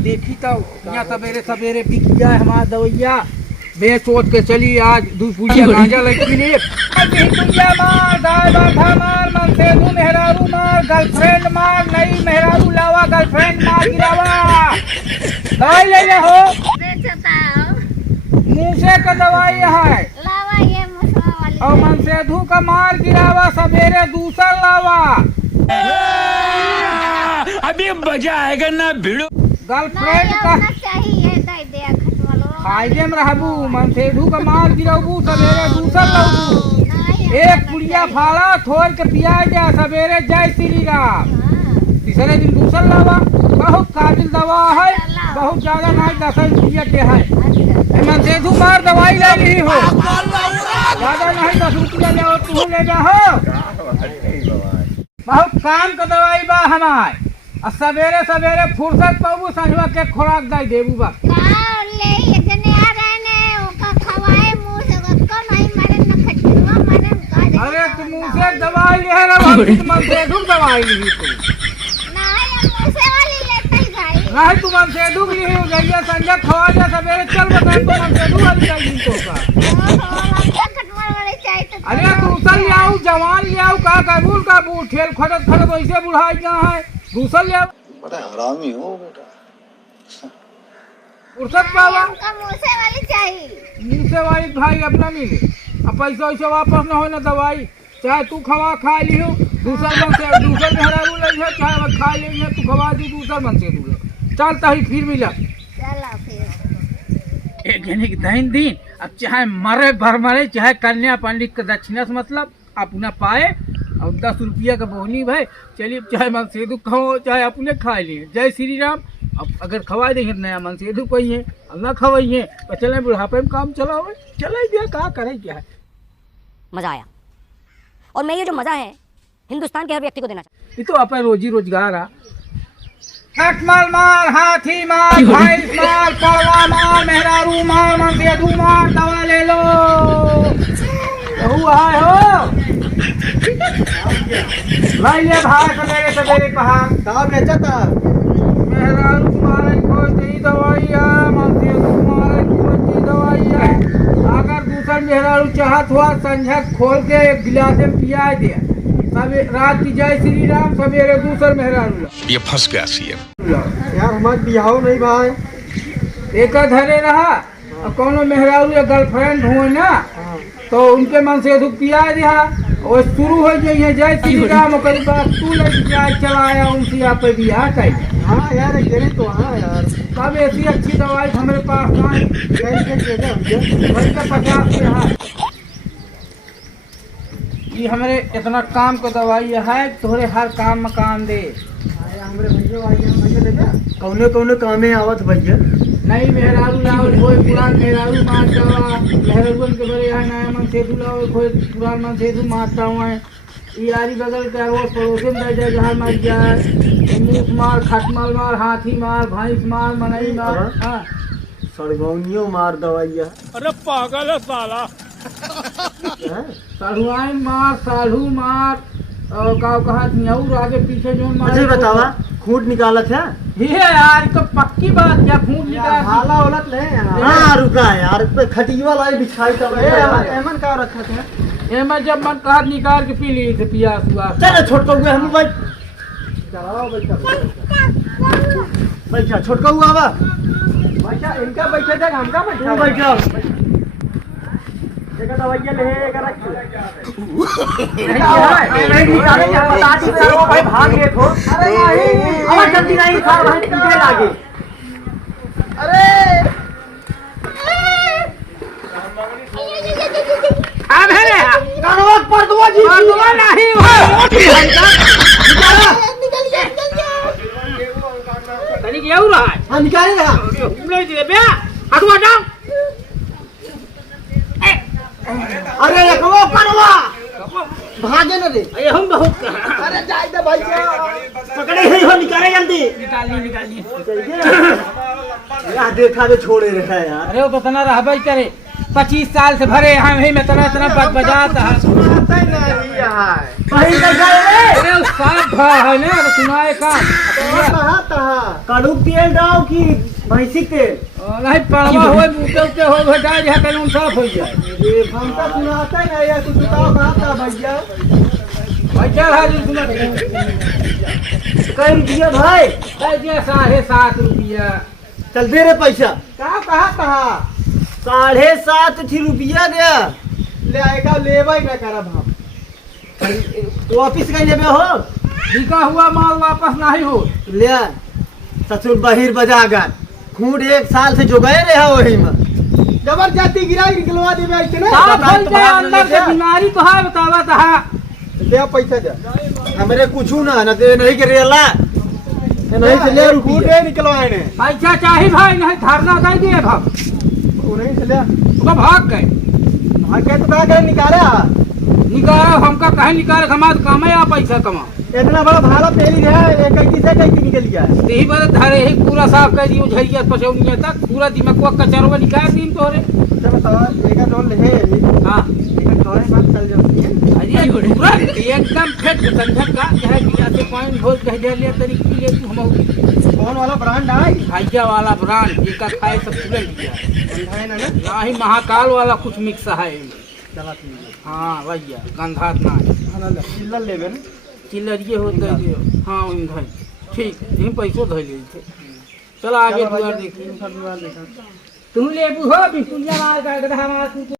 देखी तो यहाँ सवेरे सवेरे बिक गया है हमारा दवैया। बे सोच के चली आज 2 पुड़िया गांजा लगी ले पुड़िया मार, दाल बाठा मार, मनसेधु मेहरारू मार, गर्लफ्रेंड मार, नई मेहरारू लावा, गर्लफ्रेंड मार गिरावा। दवाई ले ले हो मूसे का दवाई है और मनसेधु का मार गिरावा, सवेरे दूसर लावा। अभी मजा आएगा ना भिड़ो। गर्लफ्रेंड का फायदे में रहबू, मनसेधु का मार गिराबू, सवेरे दूसर लाबू। एक पुड़िया फाड़ा थोड़ के पिया जा, सवेरे जय श्री राम। तीसरे दिन दूसर लावा। बहुत काबिल दवा है, बहुत ज्यादा नहीं 10 रुपया के है। मनसेधु मार दवाई ले ली हो, ज्यादा नहीं 10 रुपया ले तू ले जाओ। बहुत काम का दवाई बा हमार। और सवेरे सवेरे फुर्सत पाबू संझवा के खुराक दे देबू बा। अरे तू मुँह से दवाई ले रहा मनसेधु दवाई ली तू नहीं, तू मनसेधु ली गैया संजय खवा जा सवेरे चल बता तो मनसेधु वाली चाहिए तो का। अरे दूसर ले आओ, जवान ले आओ, का कबूल का बूढ़ ठेल खटत खटत वैसे बुढ़ाई कहाँ है। दूसर ले आओ, बड़ा हरामी हो बेटा। फुर्सत पावा मूसे वाली चाहिए, मूसे वाली भाई अपना मिले। अब पैसा वैसा वापस न हो ना दवाई, चाहे तू खवा खा ली हो, दूसर मन से दूसर मेहरारू लगी है, चाहे खा ली है तू खवा दी दूसर मन से दूसर चलता ही फिर मिला। चला फिर एक यानी कि दिन अब चाहे मरे भर मरे, चाहे कन्या पंडित का दक्षिणा से मतलब अपना पाए और 10 रुपया का बोहनी भाई। चलिए चाहे मनसेधु खाओ चाहे अपने खा लिए, जय श्री राम। अब अगर खवा देंगे तो नया मनसेधु कोई है, अब ना खवाइए तो चले बुढ़ापे में काम चलाओ, चले दिया कहाँ करें क्या है। मजा आया और मैं ये जो मजा है हिंदुस्तान के हर व्यक्ति को देना चाहता ये तो अपन रोजी रोजगार आ। खटमल मार, हाथी मार, भैंस मार, पड़वा मार, मेहरारू मार, मनसेधु मार, दवा ले लो। आए हो लाई ले भाई सवेरे सवेरे पहाड़ साहब ले जाता मेहरारू मारे कोई दी दवाई है, मनसेधु मारे कोई दी दवाई है। अगर दूसर मेहरारू चाहत हुआ संझा खोल के एक गिलास में पिया दे, रात की जय श्री राम, सवेरे दूसर मेहरारू ये फंस गया सी यार हमारे बिहाव नहीं भाई। एक धरे रहा और कोनो मेहरारू या गर्लफ्रेंड हो ना तो उनके मन से पिया दिया और शुरू हो जाइए जय श्री राम। ओकर बाद तू लग चलाया उनसे यहाँ पे बियाह कर। हाँ यार गिरे तो हाँ यार तब ऐसी अच्छी दवाई हमारे पास नहीं, 50 है। ये हमारे इतना काम का दवाई है, तोहरे हर काम में काम दे। हमारे भैया कौने कौने कामे आवत भैया। नहीं मेहरारू लाओ कोई पुरान मेहरारू मारता हुआ, मेहरारू के बड़े है नया मनसेधु लाओ कोई पुरान मनसेधु मारता हुआ है। यारी बगल का वो पड़ोसी में जाए जहाँ मर जाए, मूस मार, खटमल मार, हाथी मार, भैंस मार, मनई मार, हाँ सड़गौनियों मार दवाइया। अरे पागल है साला। साढ़ुआइन मार, साढ़ू मार और का कहा और आगे पीछे जो मार। अच्छा बतावा खूंट निकालत है ये यार तो पक्की बात क्या खून निकाल हाला उलट ले। हाँ रुका यार खटिया लाई बिछाई तब एमन का रखा था। ये मैं जब मन कहा निकाल के पी ली थी पियास हुआ। चलो छोटका हुआ हम भाई चलाओ बैठा छोटका हुआ बा बैठा इनका बैठे थे हमका बैठा बैठा एक दवाइयां ले एक रख नहीं निकाले बता दी वो भाई भाग गए थो। अरे नहीं अब जल्दी नहीं खा भाई पीछे लागे। अरे अब है कानवा पर दुआ जी दुआ नहीं हो तनी के हो रहा है। हां निकाले ना नहीं दे बे हटवा डाल। अरे रखो कानवा भागे ना दे। ये हम बहुत अरे जाए दे भाई पकड़े ही हो निकाले जल्दी निकालनी यार देखा दे छोड़े रखा यार। अरे वो तो तना रहबे करे 25 साल से भरे हम ही में तरह बजाता है। कहीं तक गए रे अरे साफ है ना तो सुनाए काम कड़ू तेल डाल की भैंसी तेल नहीं पड़वा हो बूटे उते हो घटा जे कानून साफ हो जाए। हमका सुनाता है या कुछ बताओ कहाँ था भैया भाई चल हाजिर सुना कहीं दिया भाई कह दिया 7.5 रुपया। चल दे रे पैसा कहा 7.5 रुपया दे ले आएगा लेवाई ना करब हम वापिस कहीं लेबे हो बिका हुआ माल वापस नहीं हो। ले ससुर बहिर बजा गए खून 1 साल से जो गए रहे वही में जबरदस्ती गिरा निकलवा देवे ऐसे ना साफ हो जाए अंदर से बीमारी तो है बतावा था। दे पैसा दे हमरे कुछ ना न दे नहीं करेला नहीं से ले रुपये निकलवाए ने पैसा चाहिए भाई नहीं धरना दे दिए भाग नहीं से ले वो भाग गए। भाग के तो भाग निकाले निकाल हमका कहीं निकाल हमारा काम है आप पैसा कमा इतना बड़ा भाड़ा पहली है एक से कैसे निकल गया यही बात धरे ही पूरा साफ कर दियो झरिया पसौनिया तक पूरा दिमाग को कचरवा निकाल दिन तोरे। चल बताओ एक लोन ले हां एक थोड़े बात चल जाती है अरे पूरा एकदम फिट संघट का चाहे बिया से पॉइंट भोज कह दे ले तरीके ले तू हम कौन वाला ब्रांड है भाईजा वाला ब्रांड जेका खाए सब चुगल दिया है ना ना ही महाकाल वाला कुछ मिक्स है। चला ठीक है हाँ भैया गंधात ना चिल्लर लेबे ना चिल्लरिए होते हाँ उधर ठीक यही पैसों धर ले थे। चलो आगे द्वार देखिए देखा तुम ले हो बिटुलिया मार का